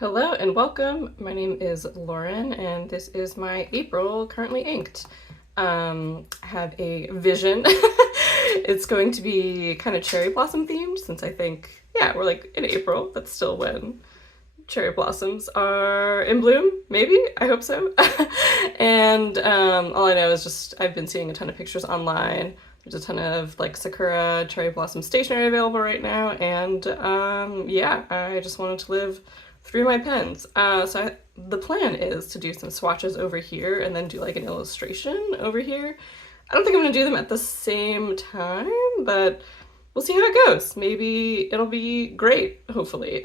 Hello and welcome. My name is Lauren and this is my April currently inked. I have a vision. It's going to be kind of cherry blossom themed since I think, yeah, we're like in April. That's still when cherry blossoms are in bloom, maybe? I hope so. And all I know is just I've been seeing a ton of pictures online. There's a ton of like sakura cherry blossom stationery available right now, and yeah, I just wanted to live through my pens. The plan is to do some swatches over here and then do like an illustration over here. I don't think I'm gonna do them at the same time, but we'll see how it goes. Maybe it'll be great, hopefully.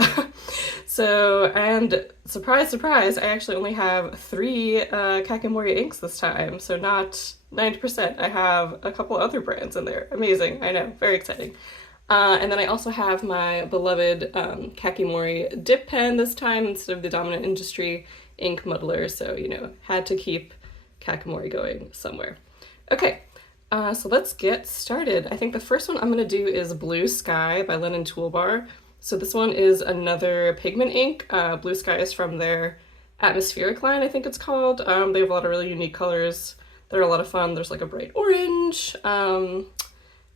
And surprise, surprise, I actually only have 3 Kakimori inks this time, so not 90%. I have a couple other brands in there. Amazing, I know, very exciting. And then I also have my beloved Kakimori dip pen this time instead of the Dominant Industry ink muddler, so, you know, had to keep Kakimori going somewhere. Okay, so let's get started. I think the first one I'm going to do is Blue Sky by Linen Toolbar. So this one is another pigment ink. Blue Sky is from their Atmospheric line, I think it's called. They have a lot of really unique colors. They're a lot of fun. There's like a bright orange, and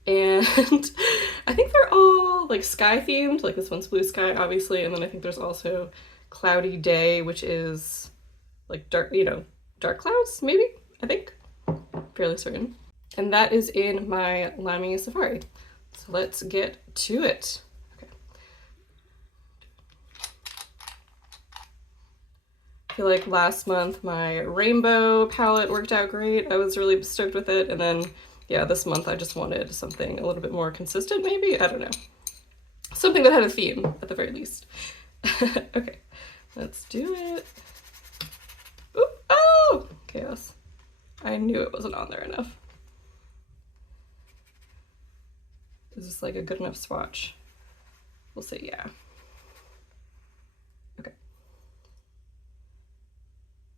I think they're all like sky themed. Like this one's blue sky, obviously, and then I think there's also Cloudy Day, which is like dark, you know, dark clouds, maybe, I think. Fairly certain. And that is in my Lamy Safari. So let's get to it. Okay. I feel like last month my rainbow palette worked out great. I was really stoked with it. And then, yeah, this month I just wanted something a little bit more consistent, maybe? I don't know. Something that had a theme, at the very least. Okay, let's do it. Oop, oh! Chaos. I knew it wasn't on there enough. Is this like a good enough swatch? We'll say yeah. Okay.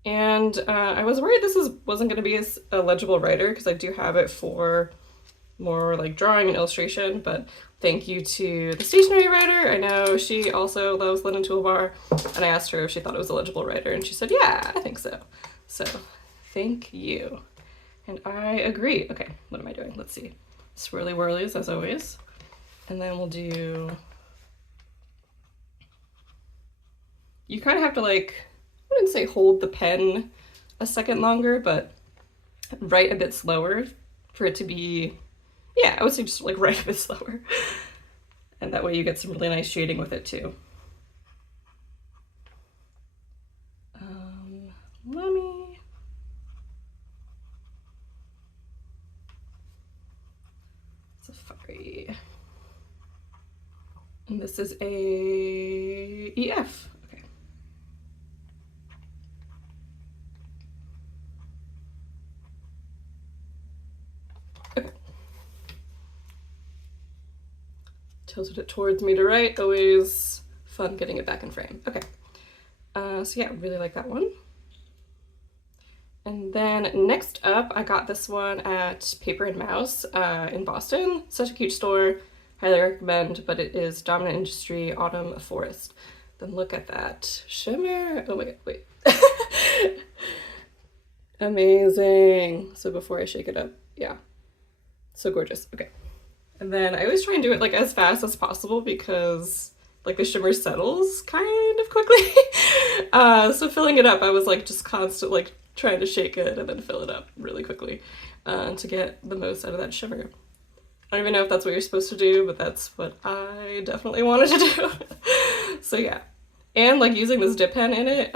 And I was worried wasn't going to be as a legible writer because I do have it for more like drawing and illustration, but thank you to the stationery writer. I know she also loves Linen Toolbar, and I asked her if she thought it was a legible writer, and she said, yeah, I think so. So thank you. And I agree. Okay, what am I doing? Let's see. Swirly whirlies as always. And then we'll do, you kind of have to like, I wouldn't say hold the pen a second longer, but write a bit slower for it to be, yeah, I would say just like write a bit slower. And that way you get some really nice shading with it too. Let me, Safari. And this is a EF. Okay. Okay. Tilted it towards me to write. Always fun getting it back in frame. Okay. So yeah, really like that one. And then next up, I got this one at Paper and Mouse in Boston. Such a cute store. Highly recommend, but it is Dominant Industry Autumn Forest. Then look at that shimmer. Oh my god, wait. Amazing. So before I shake it up, yeah. So gorgeous. Okay. And then I always try and do it like as fast as possible because like the shimmer settles kind of quickly. So filling it up, I was like just constant like trying to shake it and then fill it up really quickly to get the most out of that shimmer. I don't even know if that's what you're supposed to do, but that's what I definitely wanted to do. So yeah. And like using this dip pen in it,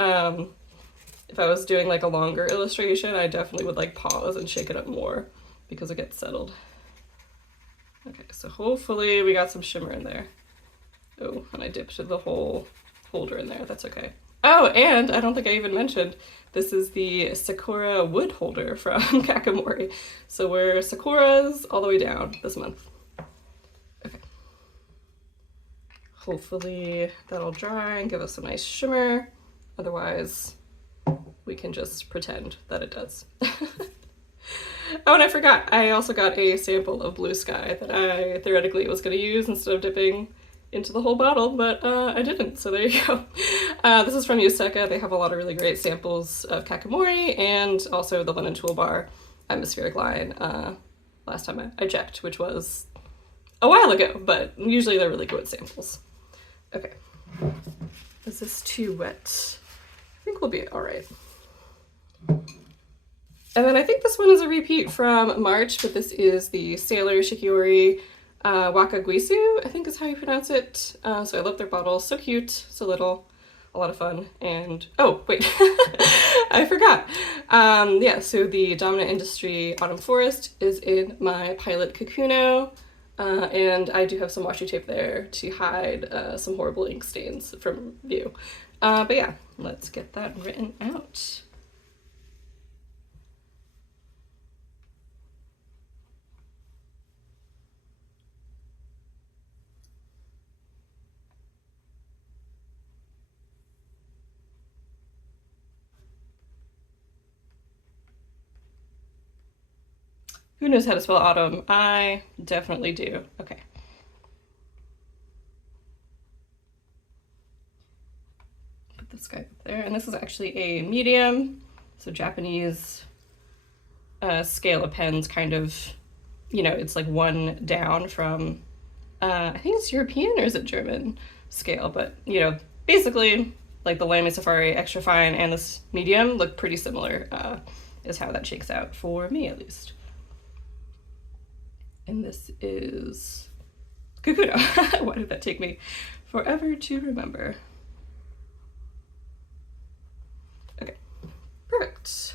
if I was doing like a longer illustration, I definitely would like pause and shake it up more because it gets settled. Okay, so hopefully we got some shimmer in there. Oh, and I dipped the whole holder in there, that's okay. Oh, and I don't think I even mentioned, this is the Sakura wood holder from Kakimori. So we're Sakuras all the way down this month. Okay. Hopefully that'll dry and give us some nice shimmer. Otherwise, we can just pretend that it does. Oh, and I forgot, I also got a sample of Blue Sky that I theoretically was going to use instead of dipping into the whole bottle, but I didn't, so there you go. This is from Yoseka. They have a lot of really great samples of Kakamori and also the Linen Toolbar atmospheric line last time I checked, which was a while ago, but usually they're really good samples. Okay. Is this too wet? I think we'll be all right. And then I think this one is a repeat from March, but this is the Sailor Shikiori Wakaguisu, I think is how you pronounce it. So I love their bottles. So cute, so little, a lot of fun. And, oh, wait, I forgot. Yeah, so the Dominant Industry Autumn Forest is in my Pilot Kakuno. And I do have some washi tape there to hide some horrible ink stains from view. But yeah, let's get that written out. Who knows how to spell autumn? I definitely do. Okay. Put this guy up there. And this is actually a medium. So Japanese scale of pens kind of, you know, it's like one down from, I think it's European or is it German scale? But, you know, basically like the Lamy Safari Extra Fine and this medium look pretty similar is how that shakes out for me at least. And this is Kakuno. Why did that take me forever to remember? Okay, perfect.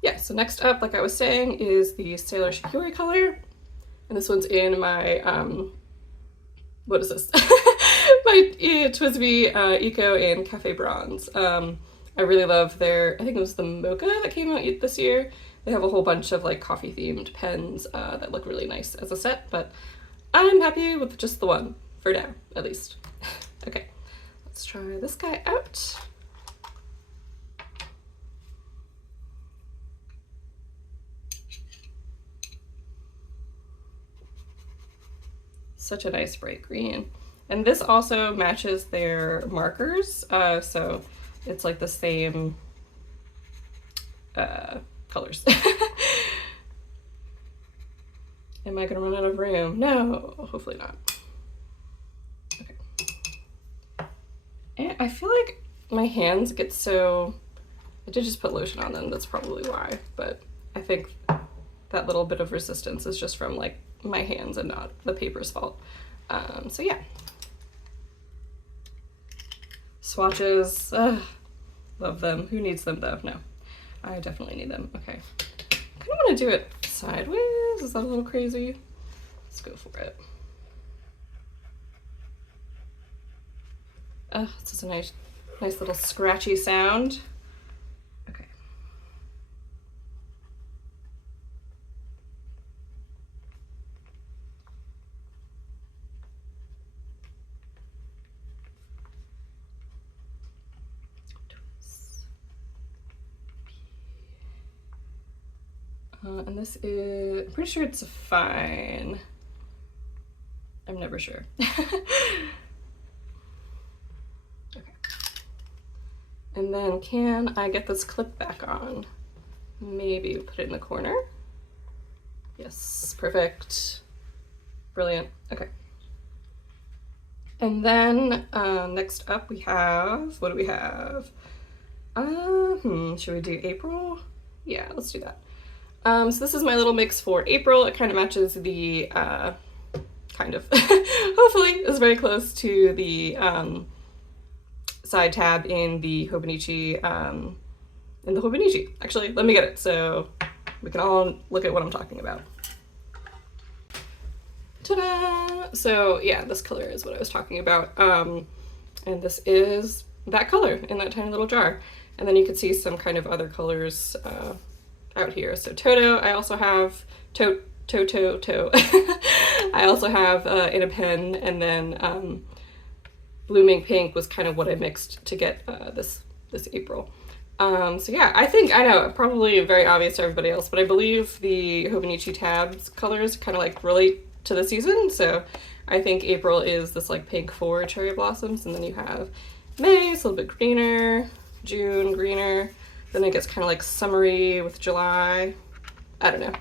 Yeah, so next up, like I was saying, is the Sailor Shikiori color. And this one's in my, what is this? My Twsbi Eco and Cafe Bronze. I really love their, I think it was the Mocha that came out this year. They have a whole bunch of like coffee themed pens that look really nice as a set, but I'm happy with just the one for now, at least. Okay, let's try this guy out. Such a nice bright green. And this also matches their markers, so it's like the same colors. Am I gonna run out of room? No, hopefully not. Okay. And I feel like my hands get so, I did just put lotion on them, that's probably why, but I think that little bit of resistance is just from like my hands and not the paper's fault. So yeah. Swatches, love them. Who needs them though? No, I definitely need them. Okay, I kind of want to do it sideways. Is that a little crazy? Let's go for it. It's just a nice little scratchy sound. Okay. And this is, I'm pretty sure it's a fine. I'm never sure. Okay. And then can I get this clip back on? Maybe put it in the corner. Yes, perfect. Brilliant. Okay. And then next up we have, what do we have? Should we do April? Yeah, let's do that. So this is my little mix for April. It kind of matches the, kind of, hopefully is very close to the side tab in the Hobonichi, Actually, let me get it so we can all look at what I'm talking about. Ta-da! So yeah, this color is what I was talking about. And this is that color in that tiny little jar. And then you can see some kind of other colors out here. So Toto, I also have I also have in a pen, and then Blooming Pink was kind of what I mixed to get this April. So yeah, I know, probably very obvious to everybody else, but I believe the Hobonichi tabs colors kind of like relate to the season. So I think April is this like pink for cherry blossoms, and then you have May, it's a little bit greener, June, greener, then it gets kind of like summery with July. I don't know.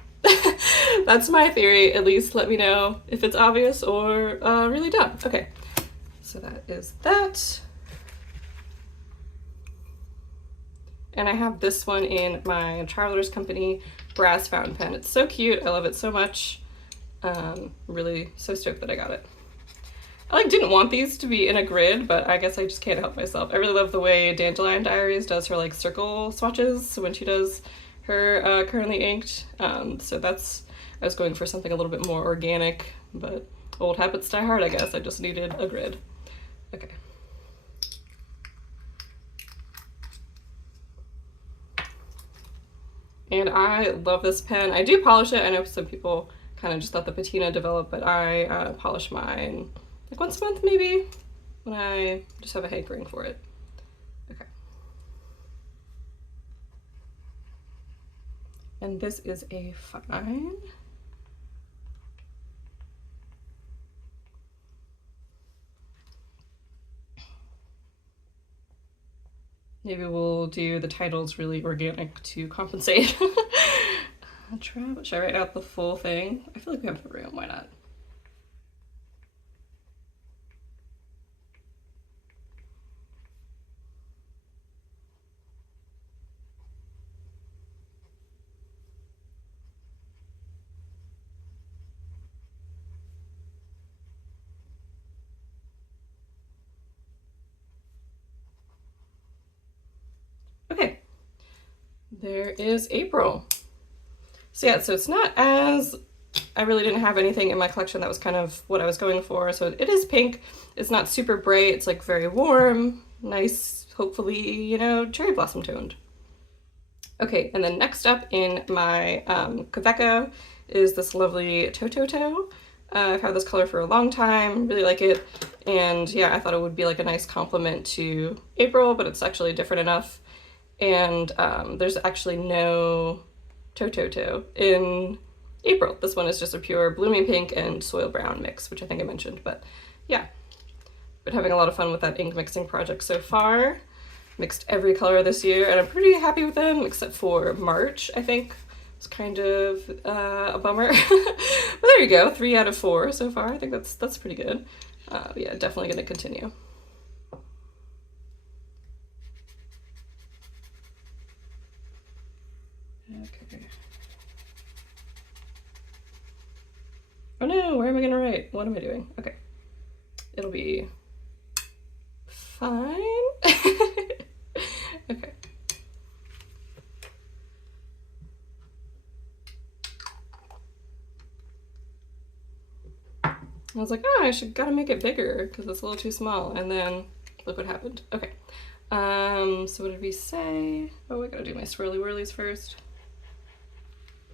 That's my theory. At least let me know if it's obvious or really dumb. Okay, so that is that. And I have this one in my Traveler's Company brass fountain pen. It's so cute. I love it so much. Really so stoked that I got it. I like didn't want these to be in a grid, but I guess I just can't help myself. I really love the way Dandelion Diaries does her like circle swatches when she does her currently inked. So that's, I was going for something a little bit more organic, but old habits die hard, I guess. I just needed a grid. Okay. And I love this pen. I do polish it. I know some people kind of just let the patina develop, but I polish mine like once a month maybe, when I just have a hankering for it. Okay. And this is a fine. Maybe we'll do the titles really organic to compensate. Should I write out the full thing? I feel like we have the room, why not? Okay, there is April. So yeah, so it's not as, I really didn't have anything in my collection that was kind of what I was going for. So it is pink. It's not super bright. It's like very warm, nice, hopefully, you know, cherry blossom toned. Okay, and then next up in my Kaveco is this lovely Tototo. I've had this color for a long time, really like it. And yeah, I thought it would be like a nice complement to April, but it's actually different enough. And there's actually no Tototo in April. This one is just a pure blooming pink and soil brown mix, which I think I mentioned, but yeah. Been having a lot of fun with that ink mixing project so far. Mixed every color this year, and I'm pretty happy with them, except for March, I think. It's kind of a bummer. But there you go, 3 out of 4 so far. I think that's pretty good. Yeah, definitely gonna continue. Okay. Oh no, where am I gonna write? What am I doing? Okay. It'll be fine. Okay. I was like, oh, I gotta make it bigger because it's a little too small. And then look what happened. Okay. So what did we say? Oh, I gotta do my swirly whirlies first.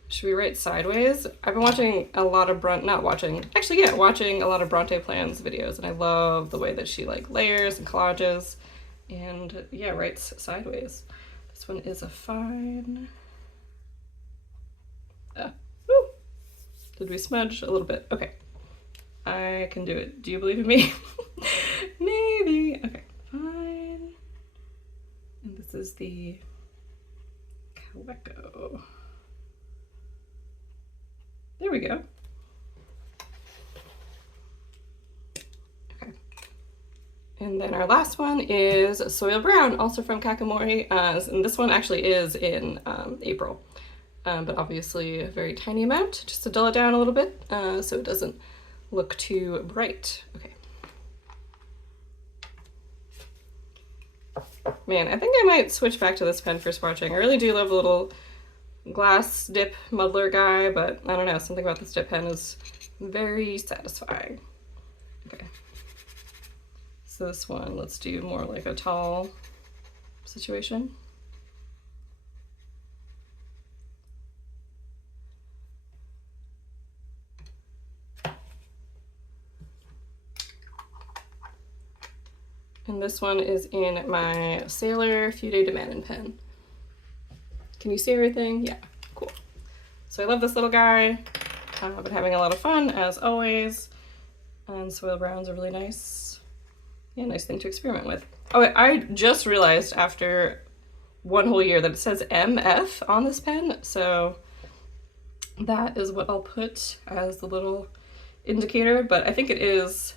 Should we write sideways? I've been watching a lot of watching a lot of Bronte Plans videos, and I love the way that she like layers and collages and yeah, writes sideways. This one is a fine. Woo. Did we smudge a little bit? Okay. I can do it. Do you believe in me? Maybe. Okay, fine. And this is the Kaweco. There we go. Okay. And then our last one is Soil Brown, also from Kakamori. And this one actually is in April, but obviously a very tiny amount, just to dull it down a little bit so it doesn't look too bright. Okay. Man, I think I might switch back to this pen for swatching. I really do love the little glass dip muddler guy, but I don't know, something about this dip pen is very satisfying. Okay. So this one, let's do more like a tall situation. And this one is in my Sailor Few Day Demand pen. Can you see everything? Yeah, cool. So I love this little guy. but having a lot of fun as always. And soil browns are really nice. Yeah, nice thing to experiment with. Oh, I just realized after one whole year that it says MF on this pen, so that is what I'll put as the little indicator, but I think it is,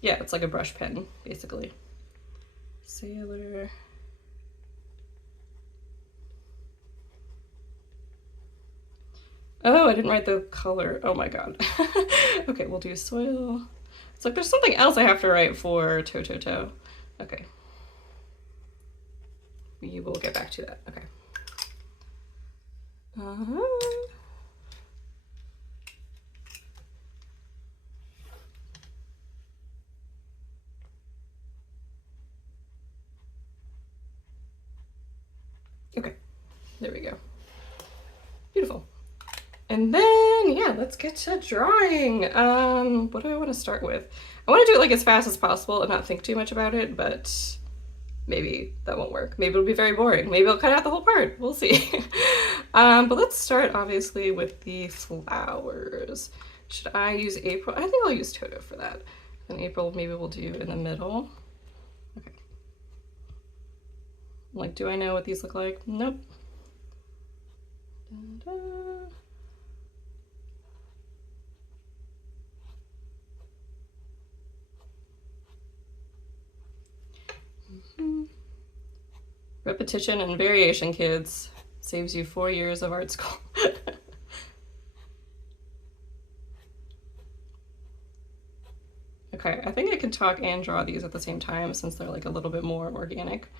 yeah, it's like a brush pen, basically. Sailor. Oh, I didn't write the color. Oh my god. Okay, we'll do soil. It's like there's something else I have to write for toe. Okay. We will get back to that. Okay. Okay, there we go. Beautiful. And then, yeah, let's get to drawing. What do I want to start with? I want to do it like as fast as possible and not think too much about it, but maybe that won't work. Maybe it'll be very boring. Maybe I'll cut out the whole part. We'll see. But let's start obviously with the flowers. Should I use April? I think I'll use Toto for that. And April maybe we'll do in the middle. Okay. Like, do I know what these look like? Nope. Da-da. Repetition and variation, kids. Saves you 4 years of art school. Okay, I think I can talk and draw these at the same time since they're like a little bit more organic.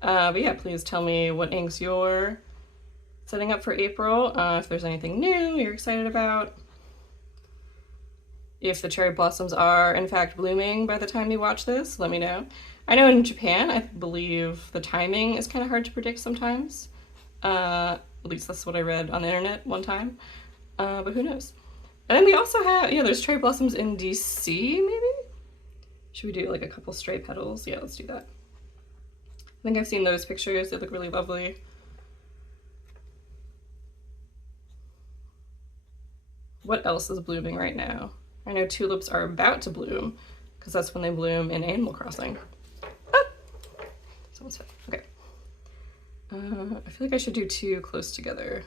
But yeah, please tell me what inks you're setting up for April, if there's anything new you're excited about. If the cherry blossoms are in fact blooming by the time you watch this, let me know. I know in Japan, I believe the timing is kind of hard to predict sometimes. At least that's what I read on the internet one time, but who knows. And then we also have, yeah, there's cherry blossoms in DC, maybe? Should we do like a couple stray petals? Yeah, let's do that. I think I've seen those pictures, they look really lovely. What else is blooming right now? I know tulips are about to bloom, because that's when they bloom in Animal Crossing. Ah! Someone's fed. Okay. I feel like I should do two close together.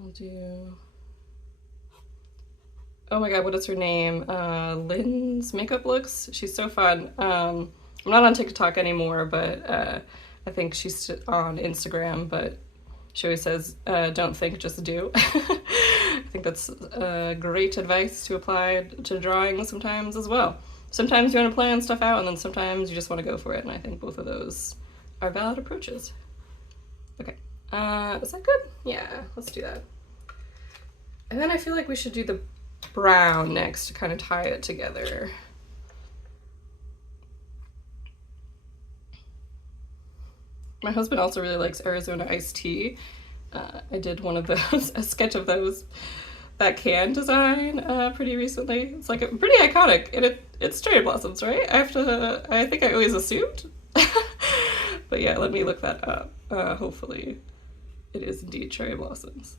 I'll do... Oh my god, what is her name? Lynn's Makeup Looks. She's so fun. I'm not on TikTok anymore, but I think she's on Instagram, but she always says, don't think, just do. I think that's great advice to apply to drawing sometimes as well. Sometimes you want to plan stuff out, and then sometimes you just want to go for it, and I think both of those are valid approaches. Okay, is that good? Yeah, let's do that. And then I feel like we should do the brown next to kind of tie it together. My husband also really likes Arizona iced tea. I did one of those, a sketch of those, that can design pretty recently. It's like pretty iconic, and it's cherry blossoms, right? I think I always assumed. But yeah, let me look that up. Hopefully it is indeed cherry blossoms.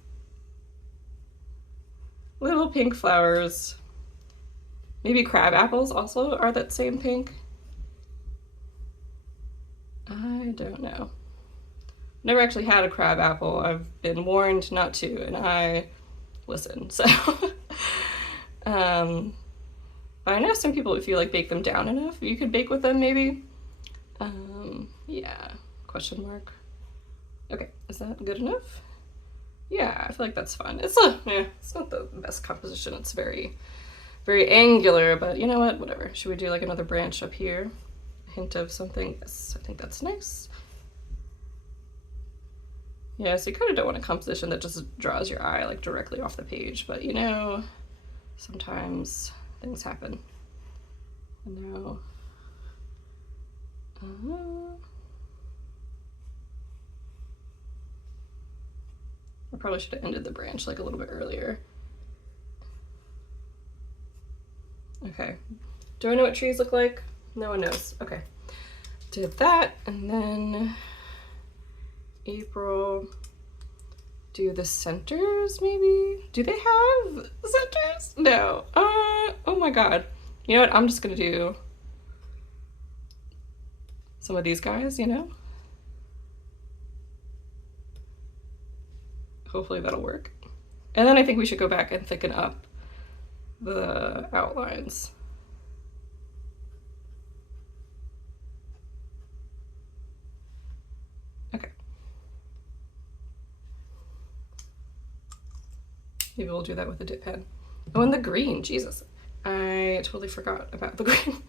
Little pink flowers. Maybe crab apples also are that same pink. I don't know. Never actually had a crab apple. I've been warned not to, and I listen, so. But I know some people, if you like bake them down enough, you could bake with them maybe. Yeah, question mark. Okay, is that good enough? Yeah, I feel like that's fun. It's not the best composition. It's very, very angular, but you know what? Whatever. Should we do like another branch up here? A hint of something? Yes, I think that's nice. Yeah, so you kind of don't want a composition that just draws your eye like directly off the page, but you know, sometimes things happen. And now, I probably should have ended the branch like a little bit earlier. Okay. Do I know what trees look like? No one knows. Okay. did that, and then April, do the centers maybe? Do they have centers? No. Oh my god. You know what? I'm just gonna do some of these guys, you know? Hopefully that'll work. And then I think we should go back and thicken up the outlines. Okay. Maybe we'll do that with a dip pen. Oh, and the green, Jesus. I totally forgot about the green.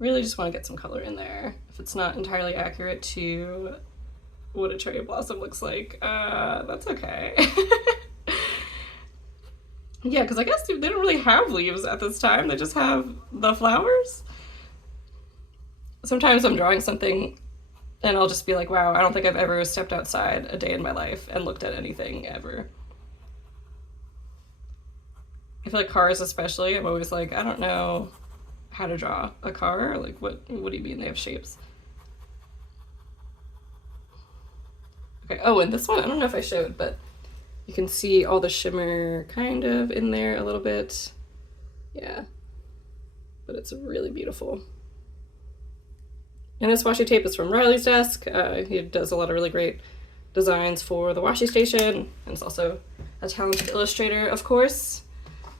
Really just want to get some color in there. If it's not entirely accurate to what a cherry blossom looks like, that's okay. Yeah, because I guess they don't really have leaves at this time. They just have the flowers. Sometimes I'm drawing something and I'll just be like, wow, I don't think I've ever stepped outside a day in my life and looked at anything ever. I feel like cars especially, I'm always like, I don't know how to draw a car. Like, what do you mean they have shapes? Okay, oh, and this one, I don't know if I showed, but you can see all the shimmer kind of in there a little bit. Yeah, but it's really beautiful. And this washi tape is from Riley's desk. He does a lot of really great designs for the washi station, and is also a talented illustrator, of course.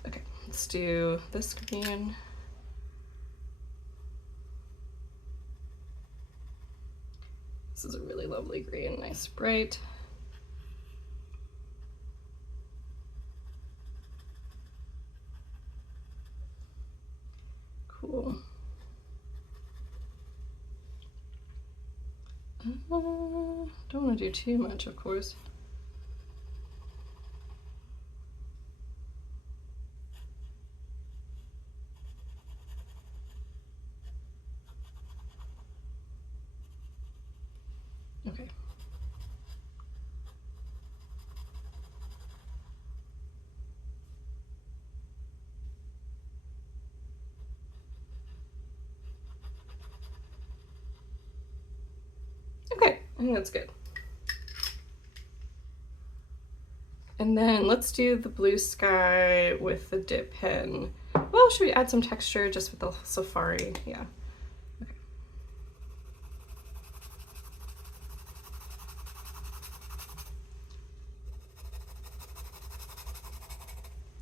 Okay, let's do this green. This is a really lovely green, nice bright. Cool. Don't want to do too much, of course. Okay. Okay, I think that's good. And then let's do the blue sky with the dip pen. Well, should we add some texture just with the safari? Yeah. Okay.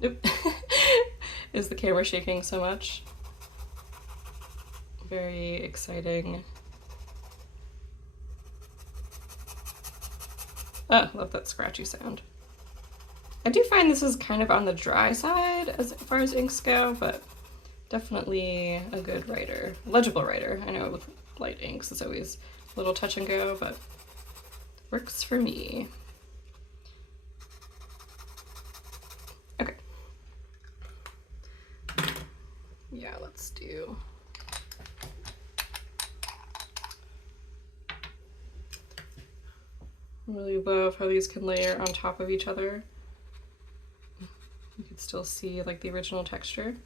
Oop. Is the camera shaking so much? Very exciting. Oh, love that scratchy sound. I do find this is kind of on the dry side as far as inks go, but definitely a good writer, legible writer. I know with light inks it's always a little touch and go, but works for me. Okay. Yeah, let's do. I really love how these can layer on top of each other. You can still see like the original texture.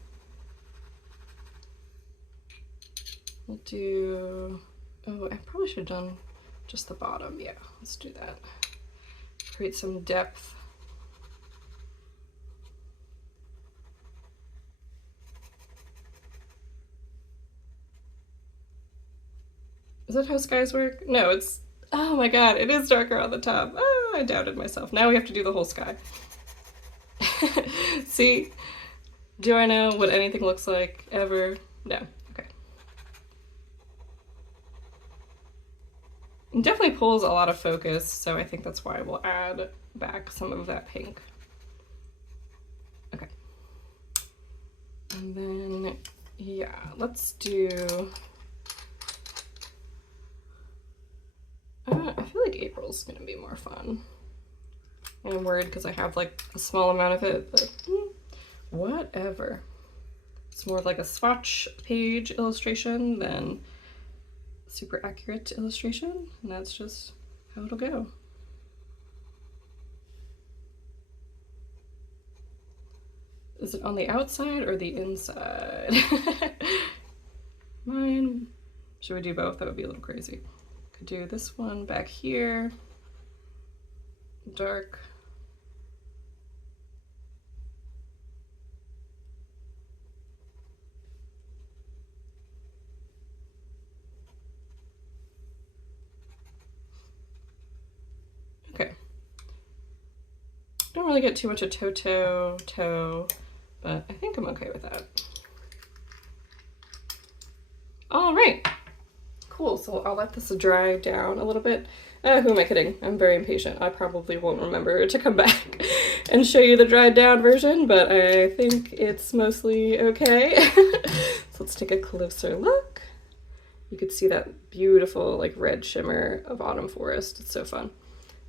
We'll do, oh, I probably should have done just the bottom. Yeah, let's do that. Create some depth. Is that how skies work? No, it's, oh my god, it is darker on the top. Oh, I doubted myself. Now we have to do the whole sky. See? Do I know what anything looks like ever? No. Okay. It definitely pulls a lot of focus, so I think that's why we'll add back some of that pink. Okay. And then, yeah, let's do... I feel like April's gonna be more fun. I'm worried because I have like a small amount of it, but whatever. It's more of like a swatch page illustration than super accurate illustration, and that's just how it'll go. Is it on the outside or the inside? Mine. Should we do both? That would be a little crazy. Could do this one back here. Dark. Okay. Don't really get too much of toe, but I think I'm okay with that. All right, cool. So I'll let this dry down a little bit. Who am I kidding? I'm very impatient. I probably won't remember to come back and show you the dried down version, but I think it's mostly okay. So let's take a closer look. You could see that beautiful like red shimmer of autumn forest. It's so fun.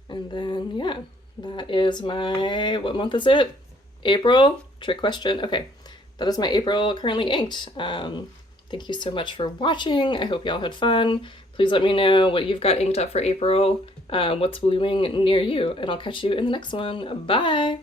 And then, yeah, that is my, what month is it? April? Trick question. Okay, that is my April currently inked. Thank you so much for watching. I hope y'all had fun. Please let me know what you've got inked up for April, what's blooming near you, and I'll catch you in the next one. Bye!